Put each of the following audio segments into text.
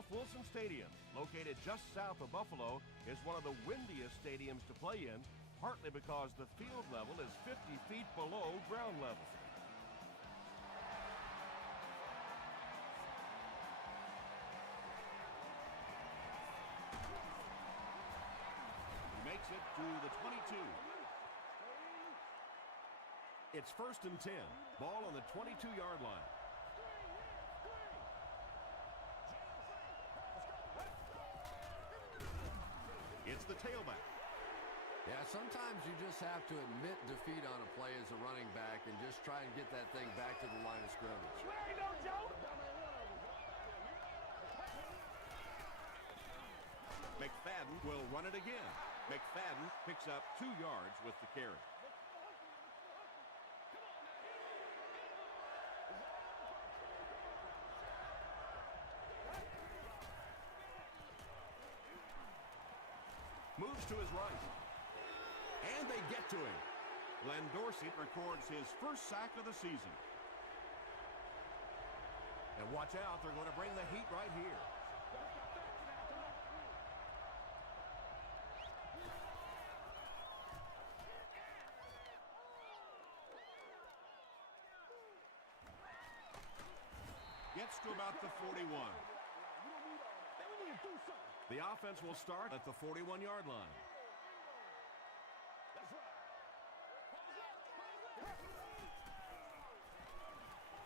Ralph Wilson Stadium, located just south of Buffalo, is one of the windiest stadiums to play in, partly because the field level is 50 feet below ground level. He makes it to the 22. It's 1st and 10. Ball on the 22-yard line. It's the tailback. Yeah, sometimes you just have to admit defeat on a play as a running back and just try and get that thing back to the line of scrimmage. There you go, Joe. McFadden will run it again. McFadden picks up 2 yards with the carry. Moves to his right. And they get to him. Glenn Dorsey records his first sack of the season. And watch out, they're going to bring the heat right here. Gets to about the 41. The offense will start at the 41-yard line.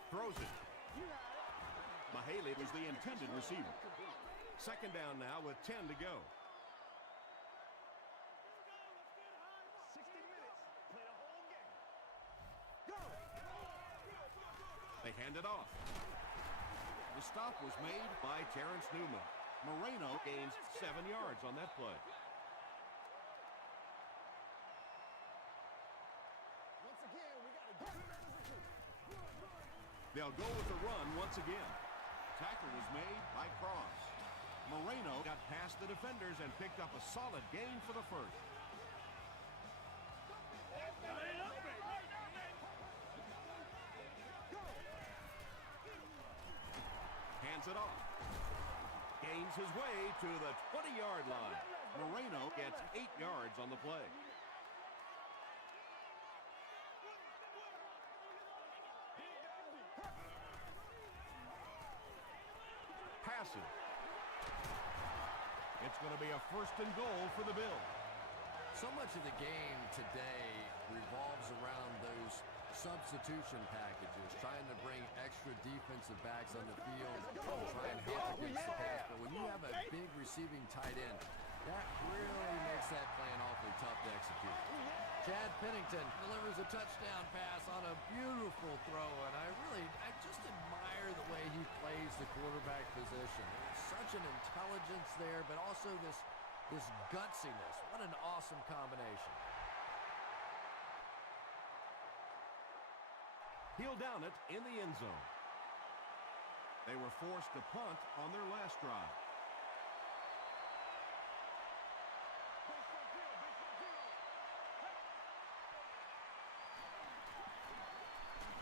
Throws it. Mahaley was the intended receiver. 2nd down now with 10 to go. 60 minutes. Play the whole game. They hand it off. The stop was made by Terrence Newman. Moreno gains 7 yards on that play. Once again, we got to get They'll go with the run once again. Tackle was made by Cross. Moreno got past the defenders and picked up a solid gain for the first. Hands it off. Gains his way to the 20-yard line. Moreno gets 8 yards on the play. Passing. It's going to be a 1st and goal for the Bills. So much of the game today revolves around those substitution packages, trying to bring extra defensive backs on the field to try and help against the pass. But when you have a big receiving tight end, that really makes that play an awfully tough to execute. Chad Pennington delivers a touchdown pass on a beautiful throw, and I just admire the way he plays the quarterback position. There's such an intelligence there, but also this gutsiness. What an awesome combination. He'll down it in the end zone. They were forced to punt on their last drive.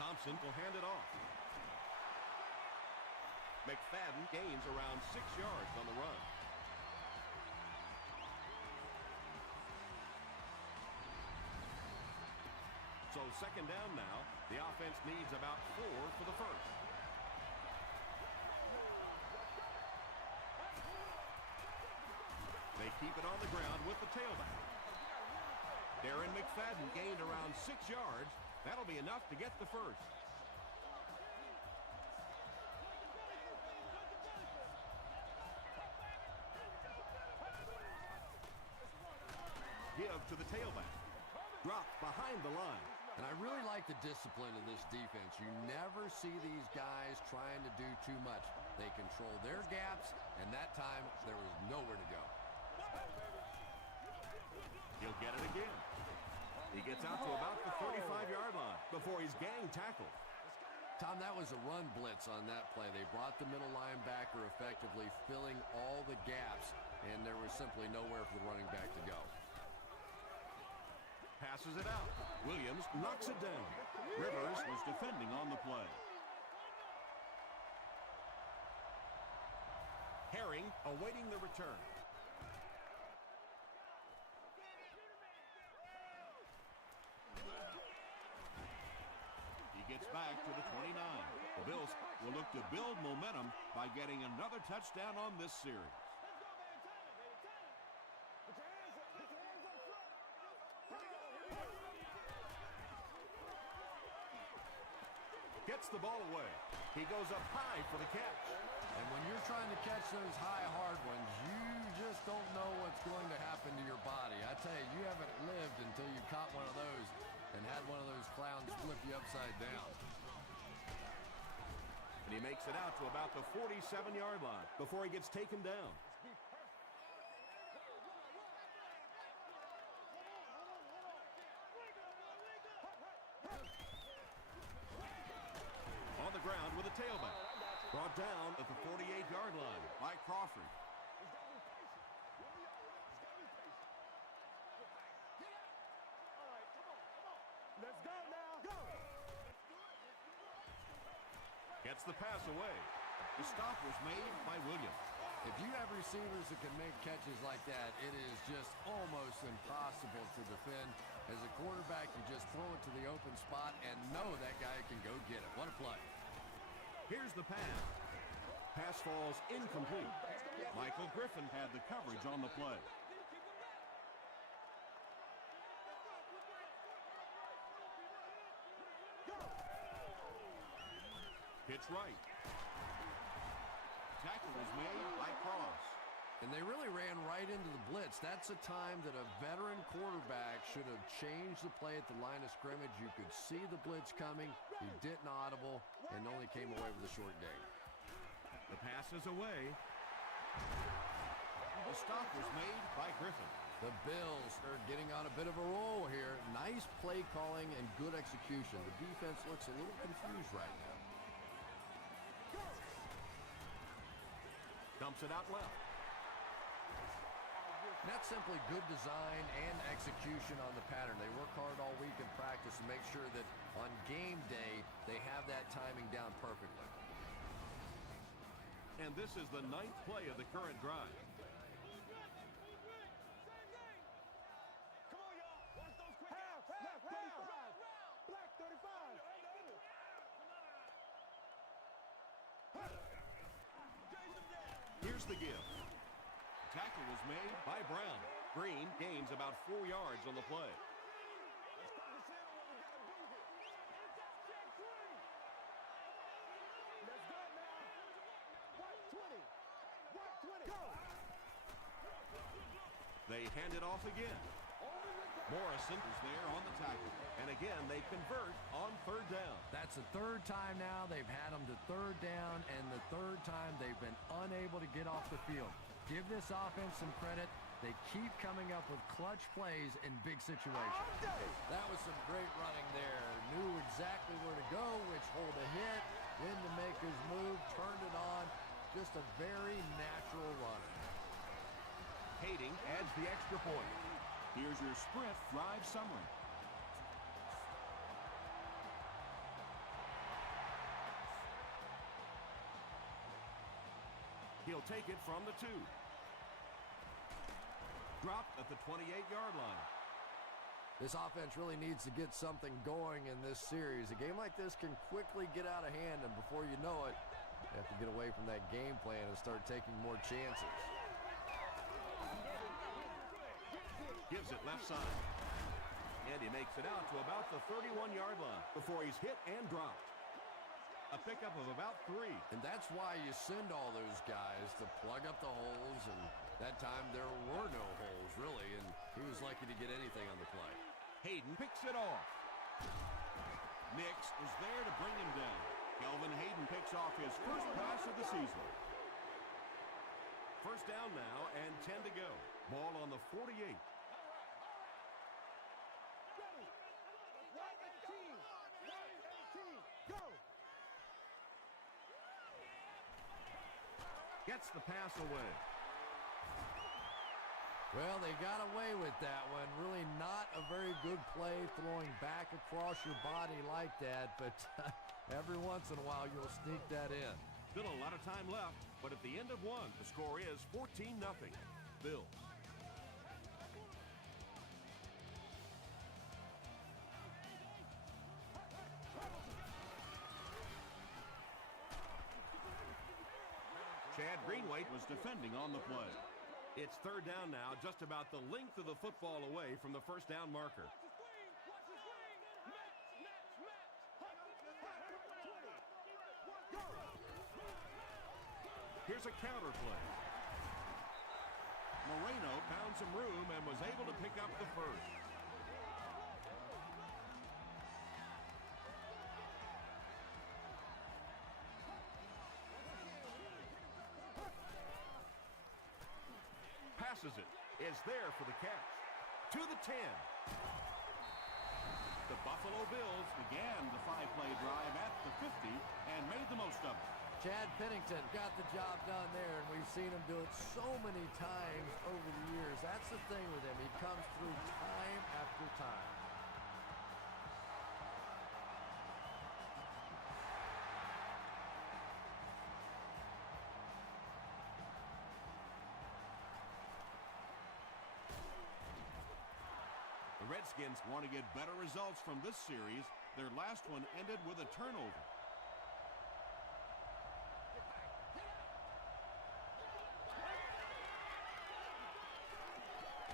Thompson will hand it off. McFadden gains around 6 yards on the run. So 2nd down now. The offense needs about 4 for the first. They keep it on the ground with the tailback. Darren McFadden gained around 6 yards. That'll be enough to get the first. Give to the tailback. Drop behind the line. And I really like the discipline of this defense. You never see these guys trying to do too much. They control their gaps, and that time there was nowhere to go. He'll get it again. He gets out to about the 35-yard line before he's gang tackled. Tom, that was a run blitz on that play. They brought the middle linebacker effectively filling all the gaps, and there was simply nowhere for the running back to go. Passes it out. Williams knocks it down. Rivers was defending on the play. Harris preparing, awaiting the return. He gets back to the 29. The Bills will look to build momentum by getting another touchdown on this series. Gets the ball away. He goes up high for the catch. And when you're trying to catch those high, hard ones, you just don't know what's going to happen to your body. I tell you, you haven't lived until you caught one of those and had one of those clowns flip you upside down. And he makes it out to about the 47-yard line before he gets taken down. On the ground with a tailback. Brought down at the 48-yard line by Crawford. Let's go now. Go. Gets the pass away. The stop was made by Williams. If you have receivers that can make catches like that, it is just almost impossible to defend. As a quarterback, you just throw it to the open spot and know that guy can go get it. What a play. Here's the pass. Pass falls incomplete. Michael Griffin had the coverage on the play. Pitch right. Tackle was made by Cross. And they really ran right into the blitz. That's a time that a veteran quarterback should have changed the play at the line of scrimmage. You could see the blitz coming. He didn't audible and only came away with a short gain. The pass is away. The stop was made by Griffin. The Bills are getting on a bit of a roll here. Nice play calling and good execution. The defense looks a little confused right now. Dumps it out left. That's simply good design and execution on the pattern. They work hard all week in practice to make sure that on game day, they have that timing down perfectly. And this is the 9th play of the current drive. Come on, y'all. Watch those quick outs. Left 35. Black 35. Here's the give. Tackle was made by Brown. Green gains about 4 yards on the play. Let's focus in on what we got to do here. Intercept check 3. Let's go now. White 20. White 20. Go. They hand it off again. Morrison is there on the tackle. And again, they convert on 3rd down. That's the 3rd time now they've had them to 3rd down, and the 3rd time they've been unable to get off the field. Give this offense some credit. They keep coming up with clutch plays in big situations. That was some great running there. Knew exactly where to go, which hole to hit, when to make his move, turned it on. Just a very natural runner. Kading adds the extra point. Here's your Sprint drive summary. He'll take it from the 2. Dropped at the 28-yard line. This offense really needs to get something going in this series. A game like this can quickly get out of hand, and before you know it, you have to get away from that game plan and start taking more chances. Gives it left side. And he makes it out to about the 31-yard line before he's hit and dropped. A pickup of about 3. And that's why you send all those guys to plug up the holes, and that time there were no holes, really, and he was lucky to get anything on the play. Hayden picks it off. Nix is there to bring him down. Kelvin Hayden picks off his first pass of the season. First down now and 10 to go. Ball on the 48. Gets the pass away. Well, they got away with that one. Really not a very good play throwing back across your body like that, but every once in a while you'll sneak that in. Still a lot of time left, but at the end of one, the score is 14-0. Bills. Chad Greenway Was defending on the play. It's third down now, just about the length of the football away from the first down marker. Here's a counter play. Moreno Found some room and was able to pick up the first. Passes it. Is there for the catch. To the 10. The Buffalo Bills began the 5-play drive at the 50 and made the most of it. Chad Pennington got the job done there, and we've seen him do it so many times over the years. That's the thing with him. He comes through time after time. The Redskins want to get better results from this series. Their last one ended with a turnover.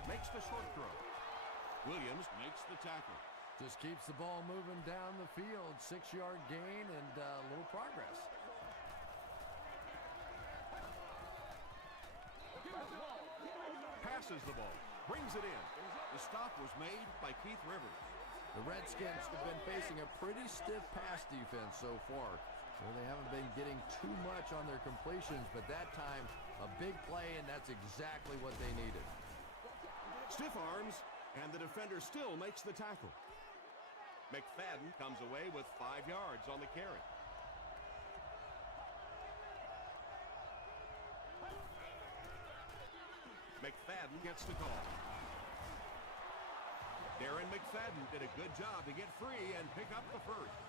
Makes the short throw. Williams makes the tackle. Just keeps the ball moving down the field. 6-yard gain and a little progress. Passes the ball. Brings it in. The stop was made by Keith Rivers. The Redskins have been facing a pretty stiff pass defense so far. Well, they haven't been getting too much on their completions, but that time, a big play, and that's exactly what they needed. Stiff arms, and the defender still makes the tackle. McFadden comes away with 5 yards on the carry. McFadden gets the call. Darren McFadden did a good job to get free and pick up the first.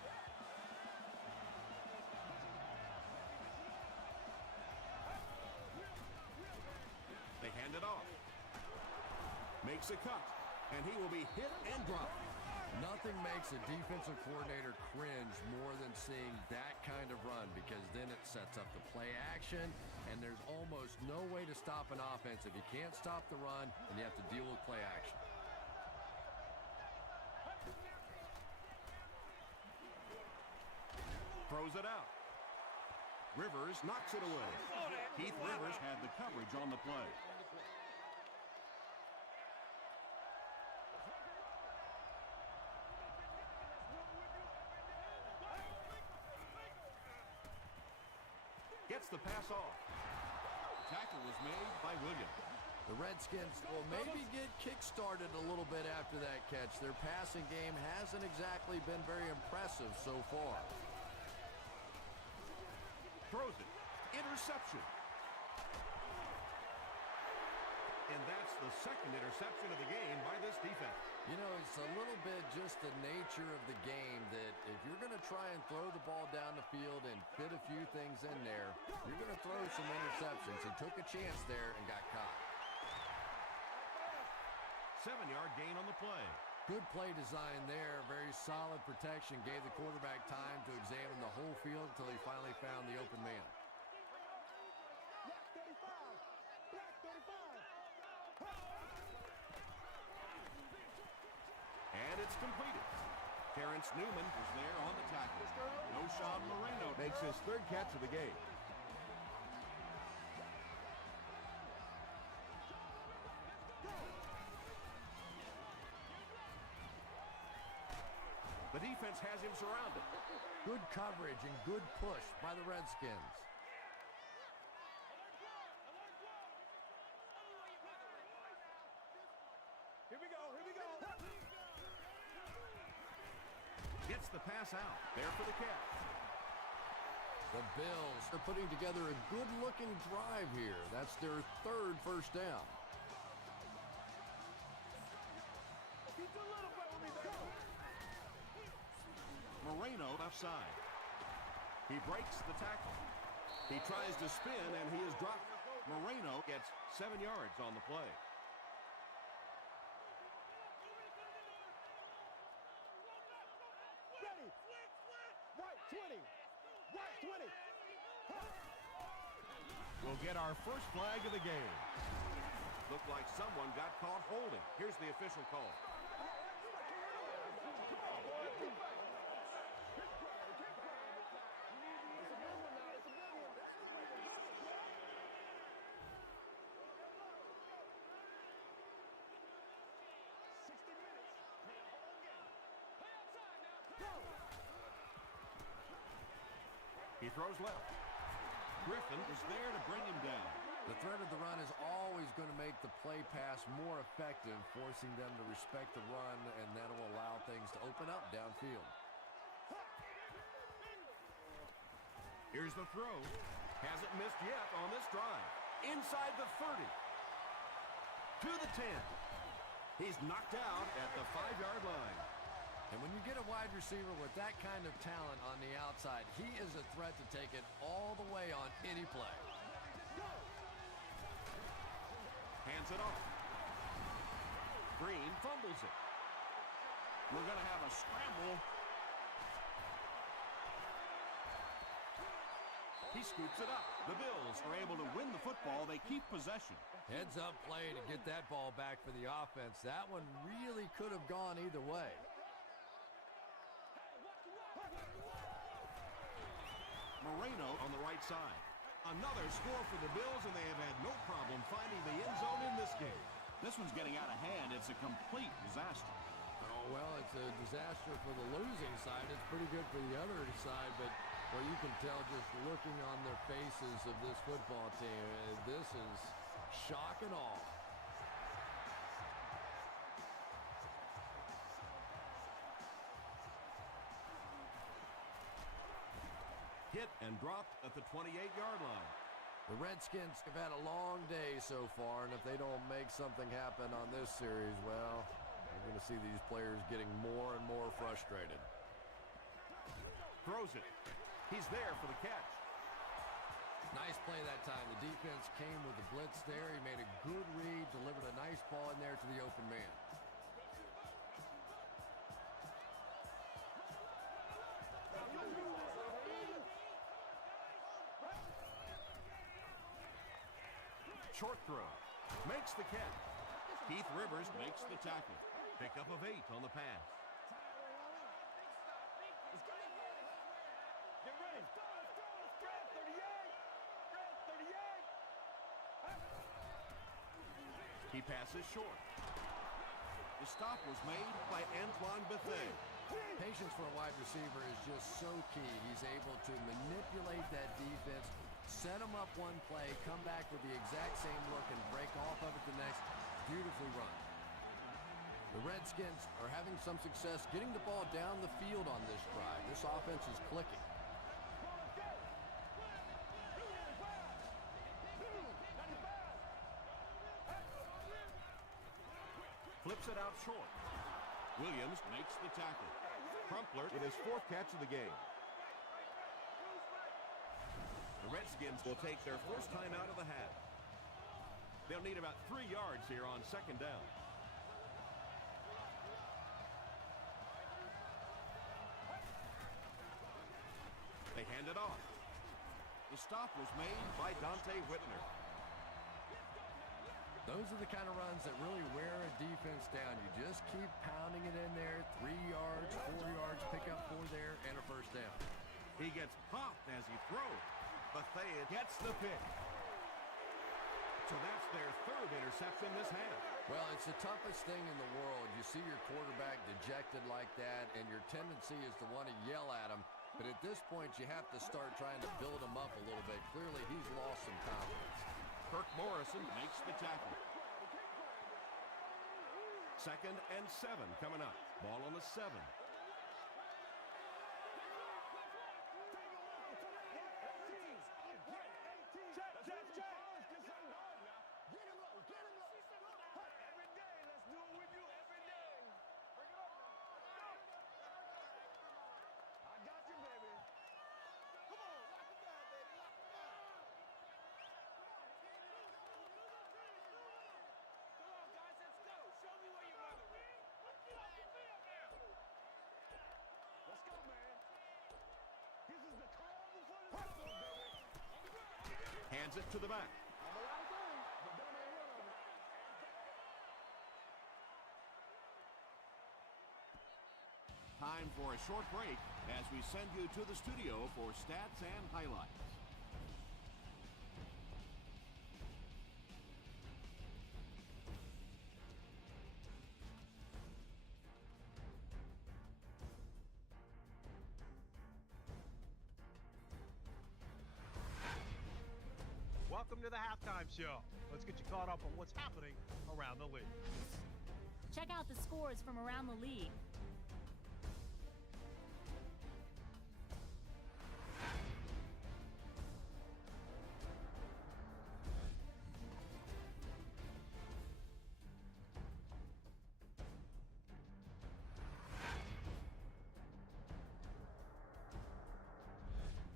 They hand it off. Makes a cut, and he will be hit and dropped. Nothing makes a defensive coordinator cringe more than seeing that kind of run, because then it sets up the play action, and there's almost no way to stop an offense if you can't stop the run and you have to deal with play action. Throws it out. Rivers knocks it away. Keith Rivers had the coverage on the play. Gets the pass off. Tackle was made by Williams. The Redskins will maybe get kick-started a little bit after that catch. Their passing game hasn't exactly been very impressive so far. Throws it. Interception. And that's the second interception of the game by this defense. You know, it's a little bit just the nature of the game that if you're going to try and throw the ball down the field and fit a few things in there, you're going to throw some interceptions. He took a chance there and got caught. 7-yard gain on the play. Good play design there. Very solid protection. Gave the quarterback time to examine the whole field until he finally found the open man. And it's completed. Terrence Newman Was there on the tackle. Noshawn Moreno makes his third catch of the game. The defense has him surrounded. Good coverage and good push by the Redskins. Here we go, here we go. Gets the pass out. There for the catch. The Bills are putting together a good-looking drive here. That's their third first down. He's a little bit with me, baby. Moreno left side. He breaks the tackle. He tries to spin, and he is dropped. Moreno Gets 7 yards on the play. Ready. Right 20. Right 20. We'll get our first flag of the game. Looked like someone got caught holding. Here's the official call. He throws left. Griffin is there to bring him down. The threat of the run is always going to make the play pass more effective, forcing them to respect the run, and that will allow things to open up downfield. Here's the throw. Hasn't missed yet on this drive. Inside the 30. To the 10. He's knocked out at the 5-yard line. And when you get a wide receiver with that kind of talent on the outside, he is a threat to take it all the way on any play. Hands it off. Green fumbles it. We're going to have a scramble. He scoops it up. The Bills are able to win the football. They keep possession. Heads up play to get that ball back for the offense. That one really could have gone either way. Moreno on the right side. Another score for the Bills, and they have had no problem finding the end zone in this game. This one's getting out of hand. It's a complete disaster. Oh, well, it's a disaster for the losing side. It's pretty good for the other side, but well, you can tell just looking on the faces of this football team, this is shock and awe. Hit and dropped at the 28-yard line. The Redskins have had a long day so far, and if they don't make something happen on this series, well, you're going to see these players getting more and more frustrated. Throws it. He's there for the catch. Nice play that time. The defense came with the blitz there. He made a good read, delivered a nice ball in there to the open man. Short throw. Makes the catch. Keith Rivers makes the tackle. Pickup of 8 on the pass. Get ready. Grab 38. Grab 38. He passes short. The stop was made by Antoine Bethea. Patience for a wide receiver is just so key. He's able to manipulate that defense, set them up one play, come back with the exact same look, and break off of it the next. Beautifully run. The Redskins are having some success getting the ball down the field on this drive. This offense is clicking. Flips it out short. Williams makes the tackle. Crumpler with his 4th catch of the game. The Redskins will take their first time out of the half. They'll need about 3 yards here on 2nd down. They hand it off. The stop was made by Dante Whitner. Those are the kind of runs that really wear a defense down. You just keep pounding it in there. 3 yards, 4 yards, pick up 4 there, and a first down. He gets popped as he throws. Bethea gets the pick. So that's their 3rd interception this half. Well, it's the toughest thing in the world. You see your quarterback dejected like that, and your tendency is to want to yell at him. But at this point, you have to start trying to build him up a little bit. Clearly, he's lost some confidence. Kirk Morrison makes the tackle. 2nd and 7 coming up. Ball on the 7. Sends it to the back. Time for a short break as we send you to the studio for stats and highlights. Welcome to the halftime show. Let's get you caught up on what's happening around the league. Check out the scores from around the league.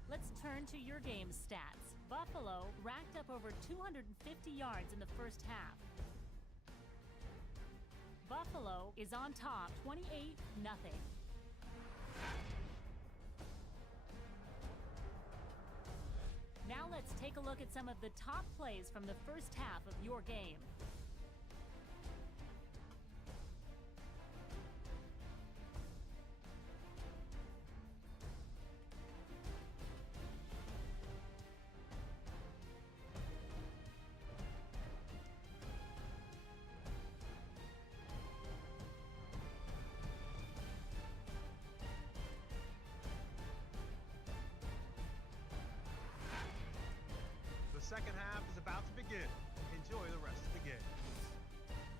Let's turn to your game stats. Buffalo racked up over 250 yards in the first half. Buffalo is on top 28-0. Now let's take a look at some of the top plays from the first half of your game. The second half is about to begin. Enjoy the rest of the game.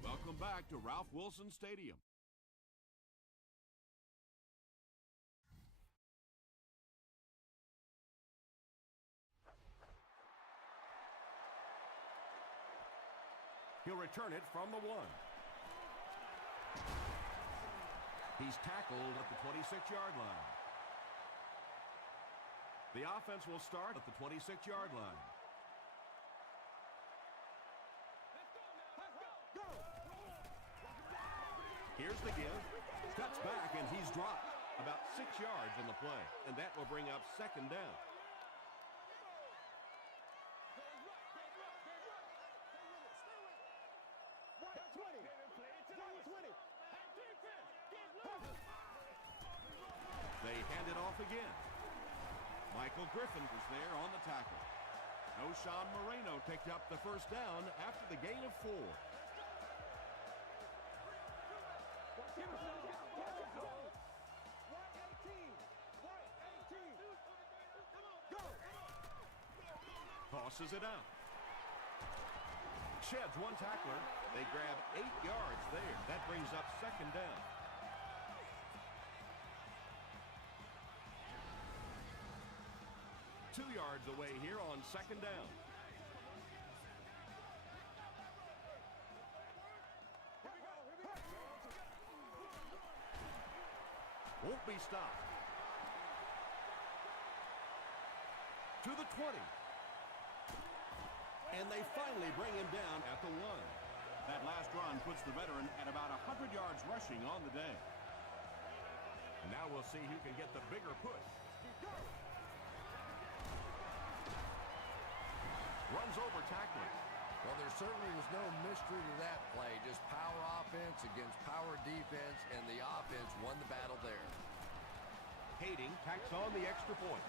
Welcome back to Ralph Wilson Stadium. He'll return it from the 1. He's tackled at the 26-yard line. The offense will start at the 26-yard line. Here's the give. Steps back, and he's dropped about 6 yards on the play. And that will bring up second down. They hand it off again. Michael Griffin was there on the tackle. O'Shawn Moreno picked up the first down after the gain of 4. Tosses it out. Sheds one tackler. They grab 8 yards there. That brings up second down. Two yards away here on second down. Won't be stopped. To the 20. And they finally bring him down at the 1. That last run puts the veteran at about 100 yards rushing on the day. And now we'll see who can get the bigger push. Runs over tackling. Well, there certainly was no mystery to that play. Just power offense against power defense, and the offense won the battle there. Kading tacks on the extra point.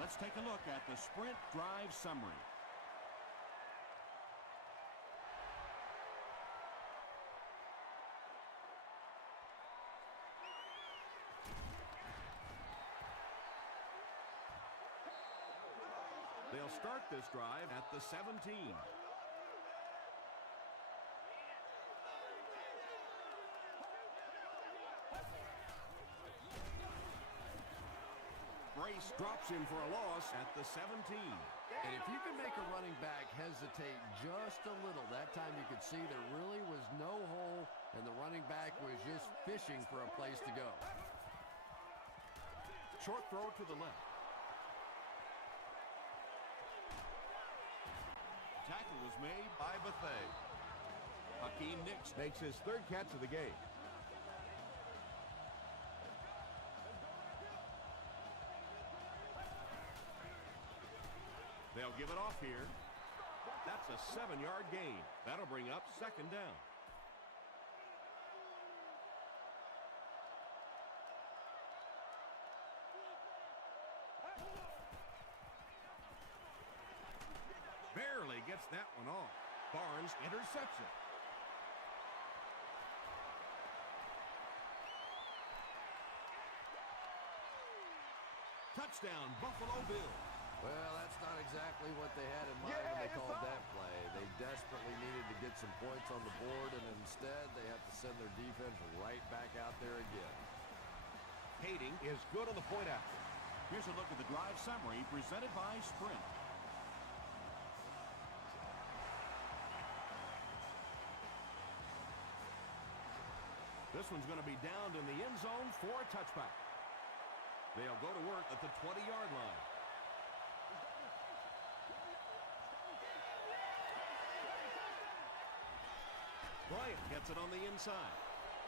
Let's take a look at the sprint drive summary. They'll start this drive at the 17. Brace drops him for a loss at the 17. And if you can make a running back hesitate just a little, that time you could see there really was no hole, and the running back was just fishing for a place to go. Short throw to the left. Tackle was made by Bethea. Hakeem Nicks makes his third catch of the game. They'll give it off here. That's a 7-yard gain. That'll bring up second down. Barely gets that one off. Barnes intercepts it. Touchdown, Buffalo Bills. Well, that's not exactly what they had in mind when they called that play. They desperately needed to get some points on the board, and instead they have to send their defense right back out there again. Kading is good on the point after. Here's a look at the drive summary presented by Sprint. This one's going to be downed in the end zone for a touchback. They'll go to work at the 20-yard line. Bryant gets it on the inside.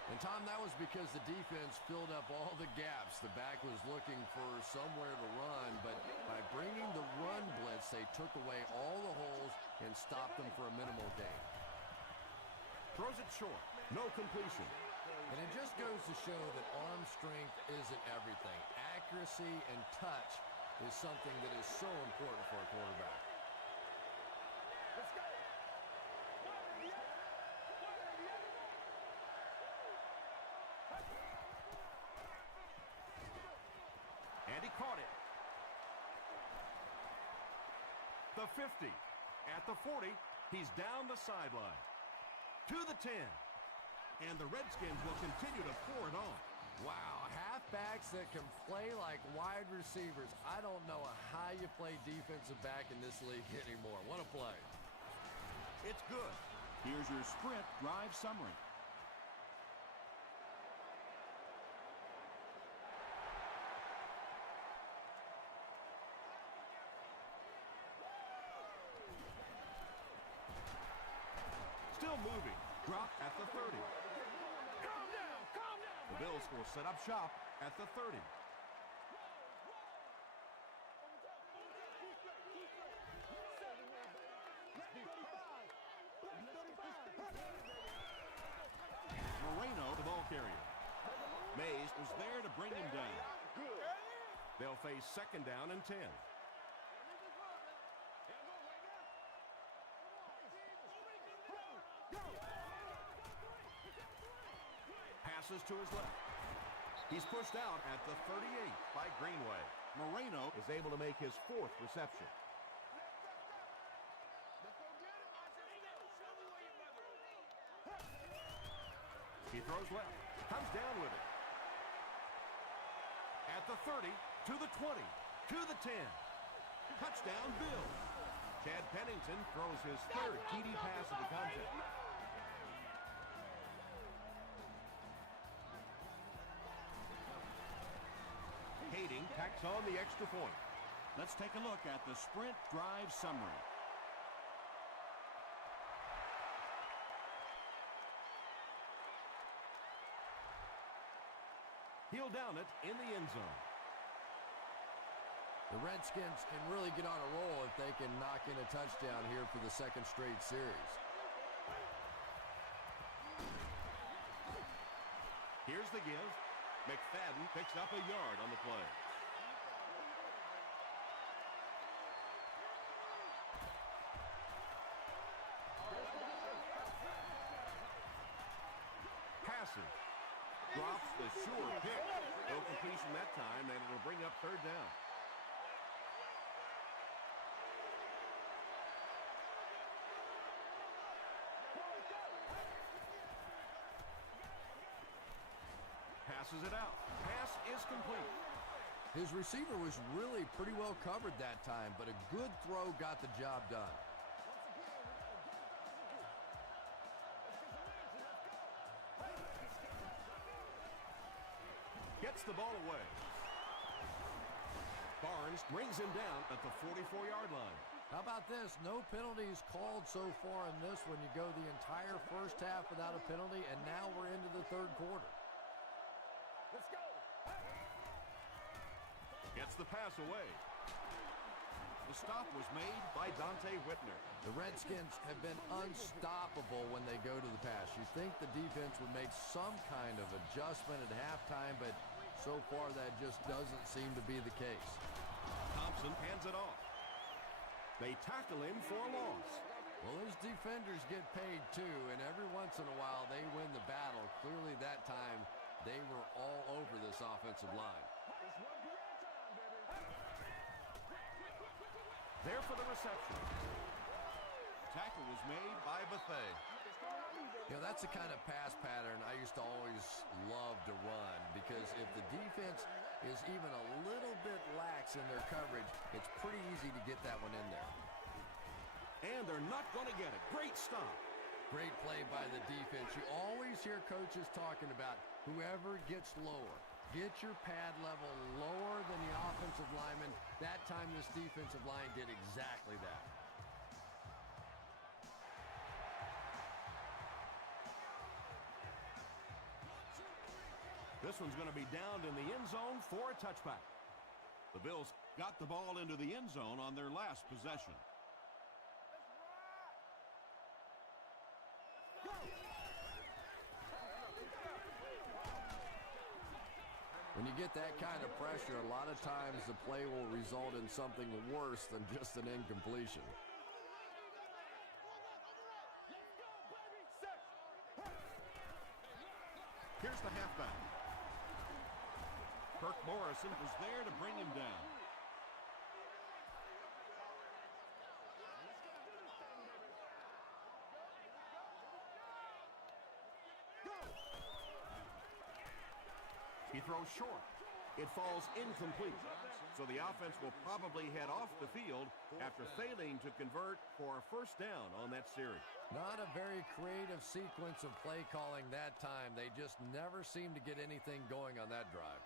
And, Tom, that was because the defense filled up all the gaps. The back was looking for somewhere to run, but by bringing the run blitz, they took away all the holes and stopped them for a minimal gain. Throws it short. No completion. And it just goes to show that arm strength isn't everything. Accuracy and touch is something that is so important for a quarterback. Let's go. And he caught it. The 50. At the 40, he's down the sideline. To the 10. And the Redskins will continue to pour it on. Wow, halfbacks that can play like wide receivers. I don't know how you play defensive back in this league anymore. What a play. It's good. Here's your Sprint drive summary. Still moving. Drop at the 30. The Bills will set up shop at the 30. Moreno, the ball carrier. Mays was there to bring him down. They'll face second down and 10. Passes to his left. He's pushed out at the 38 by Greenway. Moreno is able to make his 4th reception. He throws left. Comes down with it. At the 30, to the 20, to the 10. Touchdown, Bills. Chad Pennington throws his 3rd TD pass of the contest. Kading tacks on the extra point. Let's take a look at the Sprint drive summary. He'll down it in the end zone. The Redskins can really get on a roll if they can knock in a touchdown here for the 2nd straight series. Here's the give. McFadden picks up a yard on the play. Passes. Drops the sure pick. No completion that time, and it'll bring up 3rd down. Passes it out. Pass is complete. His receiver was really pretty well covered that time, but a good throw got the job done. Gets the ball away. Barnes brings him down at the 44-yard line. How about this? No penalties called so far in this one. You go the entire first half without a penalty, and now we're into the 3rd quarter. Let's go. Gets the pass away. The stop was made by Dante Whitner. The Redskins have been unstoppable when they go to the pass. You think the defense would make some kind of adjustment at halftime, but so far that just doesn't seem to be the case. Thompson hands it off. They tackle him for a loss. Well, those defenders get paid too, and every once in a while they win the battle. Clearly that time they were all over this offensive line. There for the reception. Tackle was made by Bethea. You know, that's the kind of pass pattern I used to always love to run, because if the defense is even a little bit lax in their coverage, it's pretty easy to get that one in there. And they're not going to get it. Great stop. Great play by the defense. You always hear coaches talking about whoever gets lower. Get your pad level lower than the offensive lineman. That time this defensive line did exactly that. This one's going to be downed in the end zone for a touchback. The Bills got the ball into the end zone on their last possession. When you get that kind of pressure, a lot of times the play will result in something worse than just an incompletion. Here's the halfback. Kirk Morrison was there to bring him down. He throws short. It falls incomplete. So the offense will probably head off the field after failing to convert for a first down on that series. Not a very creative sequence of play calling that time. They just never seem to get anything going on that drive.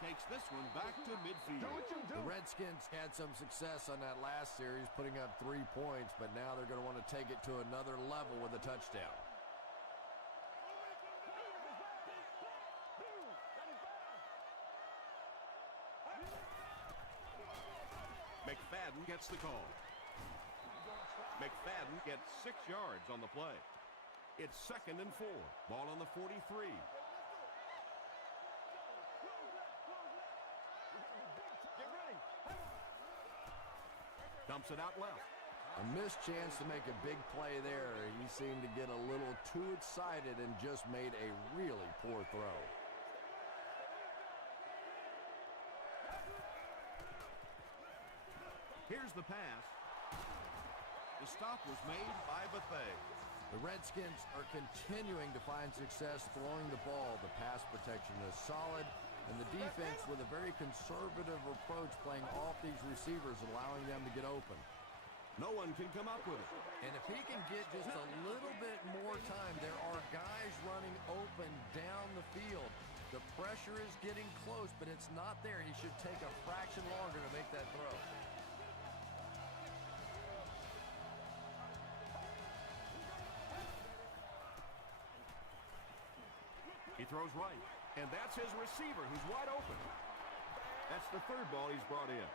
Takes this one back to midfield. The Redskins had some success on that last series, putting up 3 points, but now they're going to want to take it to another level with a touchdown. McFadden gets the call. McFadden gets 6 yards on the play. It's 2nd and 4. Ball on the 43. Dumps it out left. A missed chance to make a big play there. He seemed to get a little too excited and just made a really poor throw. Here's the pass. The stop was made by Bethea. The Redskins are continuing to find success throwing the ball. The pass protection is solid, and the defense with a very conservative approach playing off these receivers, allowing them to get open. No one can come up with it. And if he can get just a little bit more time, there are guys running open down the field. The pressure is getting close, but it's not there. He should take a fraction longer to make that throw. He throws right, and that's his receiver who's wide open. That's the 3rd ball he's brought in.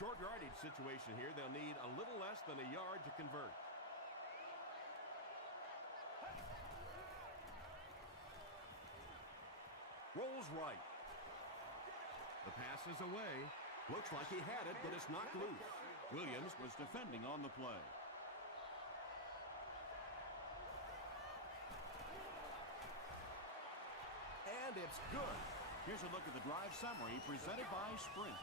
Short yardage situation here. They'll need a little less than a yard to convert. Rolls right. The pass is away. Looks like he had it, but it's knocked loose. Williams was defending on the play. And it's good. Here's a look at the drive summary presented by Sprint.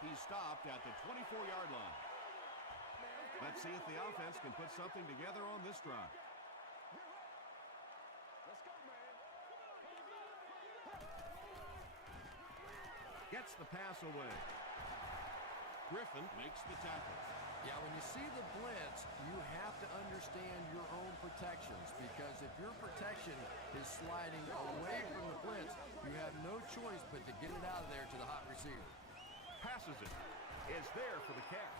He stopped at the 24-yard line. Let's see if the offense can put something together on this drive. Gets the pass away. Griffin makes the tackle. Yeah, when you see the blitz, you have to understand your own protections, because if your protection is sliding away from the blitz, you have no choice but to get it out of there to the hot receiver. Passes it. Is there for the catch.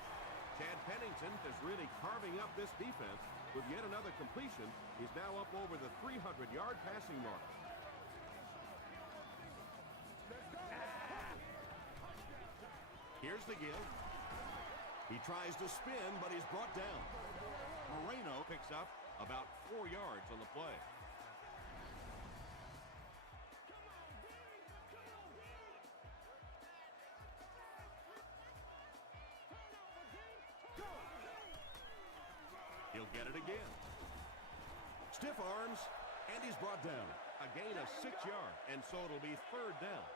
Chad Pennington is really carving up this defense with yet another completion. He's now up over the 300-yard passing mark. Here's the give. He tries to spin, but he's brought down. Moreno picks up about 4 yards on the play. He'll get it again. Stiff arms, and he's brought down. A gain of 6 yards, and so it'll be third down.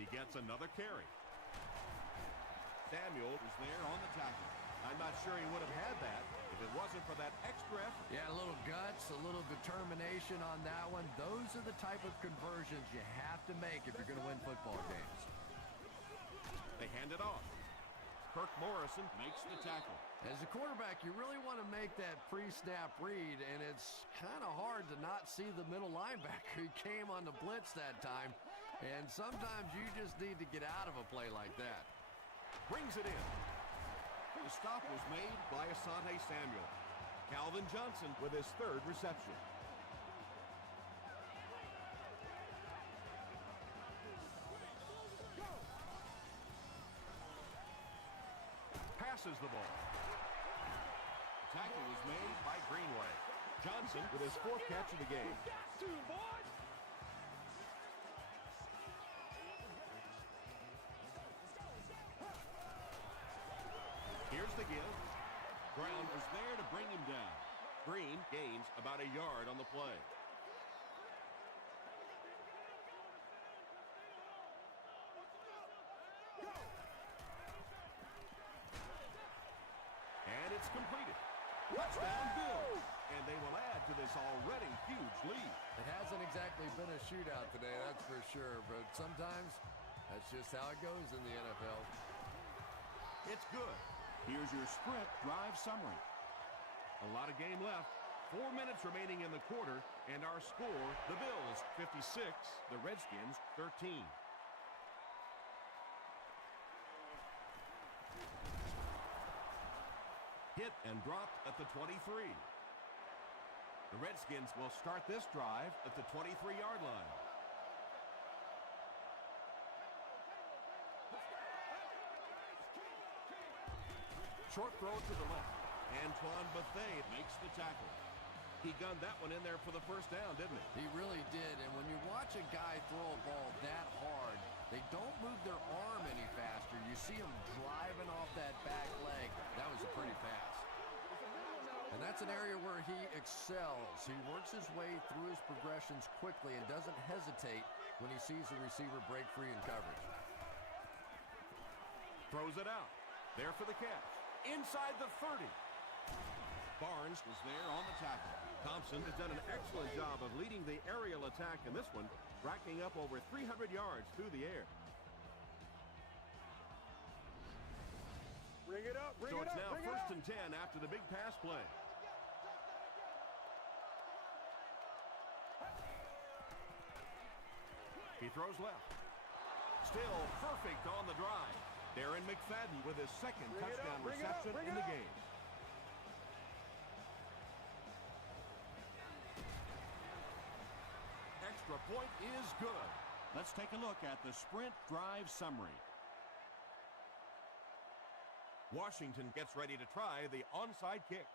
He gets another carry. Samuel is there on the tackle. I'm not sure he would have had that if it wasn't for that extra effort. Yeah, a little guts, a little determination on that one. Those are the type of conversions you have to make if you're going to win football games. They hand it off. Kirk Morrison makes the tackle. As a quarterback, you really want to make that pre-snap read, and it's kind of hard to not see the middle linebacker. He came on the blitz that time, and sometimes you just need to get out of a play like that. Brings it in. The stop was made by Asante Samuel. Calvin Johnson with his third reception. Passes the ball. Tackle was made by Greenway. Johnson with his fourth catch of the game. Here's the give. Brown was there to bring him down. Green gains about a yard on the play. And it's completed. Touchdown Bills. And they will add to this already huge lead. It hasn't exactly been a shootout today, that's for sure, but sometimes that's just how it goes in the NFL. It's good. Here's your sprint drive summary. A lot of game left. 4 minutes remaining in the quarter, and our score, the Bills 56, the Redskins 13. Hit and dropped at the 23. The Redskins will start this drive at the 23-yard line. Short throw to the left. Antoine Bethea makes the tackle. He gunned that one in there for the first down, didn't he? He really did, and when you watch a guy throw a ball that hard, they don't move their arm any faster. You see him driving off that back leg. That was a pretty pass. And that's an area where he excels. He works his way through his progressions quickly and doesn't hesitate when he sees the receiver break free in coverage. Throws it out. There for the catch. Inside the 30. Barnes was there on the tackle. Thompson has done an excellent job of leading the aerial attack in this one, racking up over 300 yards through the air. Bring it up, bring So it it's up, now bring it first up. and 10 after the big pass play. He throws left. Still perfect on the drive. Darren McFadden with his second touchdown reception in the game. Extra point is good. Let's take a look at the sprint drive summary. Washington gets ready to try the onside kick.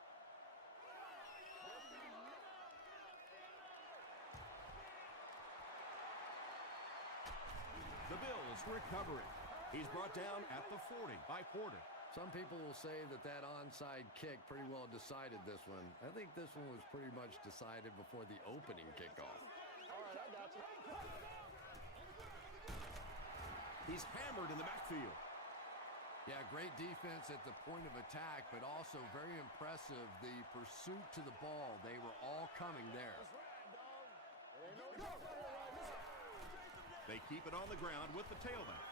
The Bills recovering. He's brought down at the 40 by Porter. Some people will say that that onside kick pretty well decided this one. I think this one was pretty much decided before the opening kickoff. All right, I got you. He's hammered in the backfield. Yeah, great defense at the point of attack, but also very impressive the pursuit to the ball. They were all coming there. That's right, dog. It ain't no joke right here, right now. They keep it on the ground with the tailback.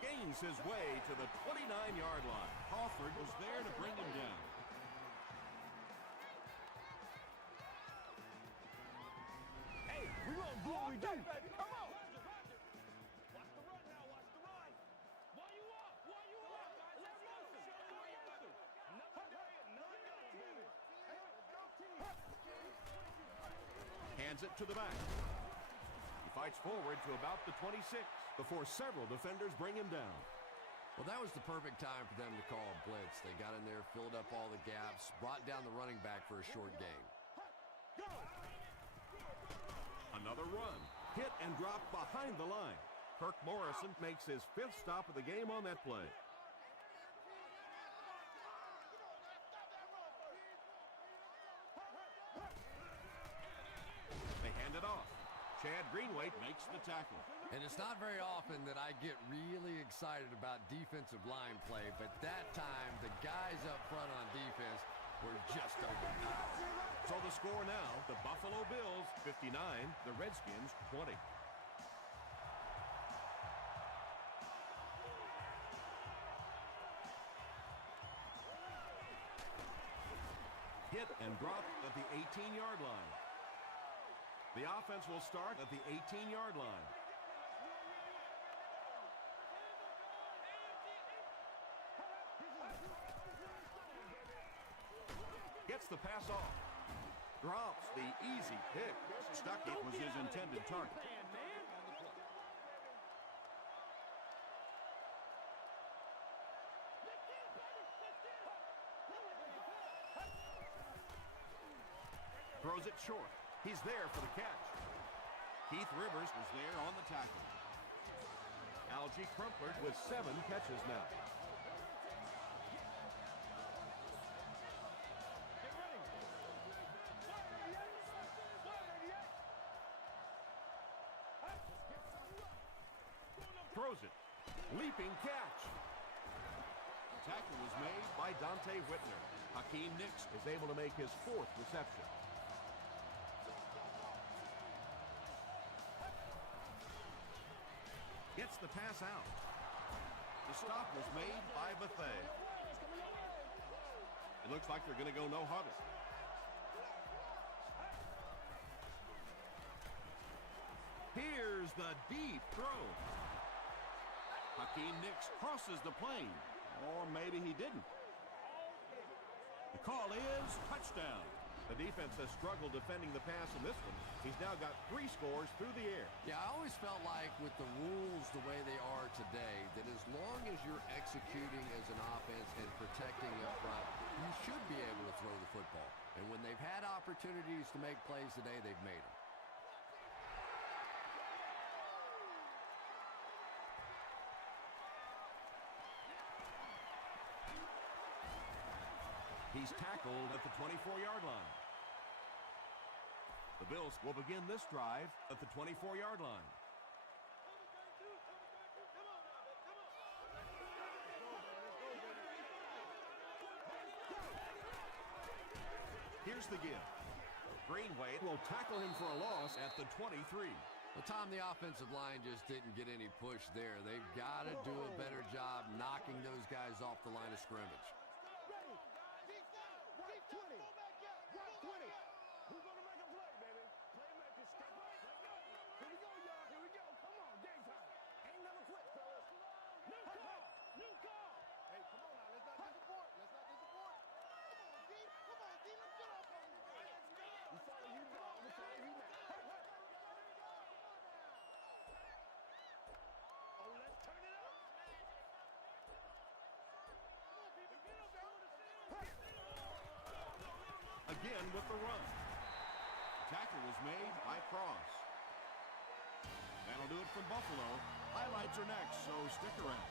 Gains his way to the 29-yard line. Crawford was there to bring him down. Hey, we gonna do what we do. Baby, come on. Watch the run now. Watch the run. Why you up? Why you up? Let's go. Another day, another game, baby. Hey, let's go, team. Hands it to the back. He fights forward to about the 26 before several defenders bring him down. Well, that was the perfect time for them to call a blitz. They got in there, filled up all the gaps, brought down the running back for a short gain. Another run. Hit and drop behind the line. Kirk Morrison makes his 5th stop of the game on that play. They hand it off. Chad Greenway makes the tackle. And it's not very often that I get really excited about defensive line play, but that time the guys up front on defense were just overpowered. So the score now, the Buffalo Bills 59, the Redskins 20. Hit and drop at the 18-yard line. The offense will start at the 18-yard line. Gets the pass off. Drops the easy pick. Stuckey was his intended target. Throws it short. He's there for the catch. Keith Rivers was there on the tackle. Algie Crumpler with 7 catches now. Throws it. Leaping catch. The tackle was made by Dante Whitner. Hakeem Nicks is able to make his 4th reception. Gets the pass out. The stop was made by Bethea. It looks like they're going to go no huddle. Here's the deep throw. Hakeem Nicks crosses the plane. Or maybe he didn't. The call is touchdown. The defense has struggled defending the pass in this one. He's now got 3 scores through the air. Yeah, I always felt like with the rules the way they are today, that as long as you're executing as an offense and protecting up front, you should be able to throw the football. And when they've had opportunities to make plays today, they've made them. He's tackled at the 24-yard line. The Bills will begin this drive at the 24-yard line. Here's the give. Greenway will tackle him for a loss at the 23. Well, Tom, the offensive line just didn't get any push there. They've got to do a better job knocking those guys off the line of scrimmage. Again with the run. Tackle was made by Cross. That'll do it from Buffalo. Highlights are next, so stick around.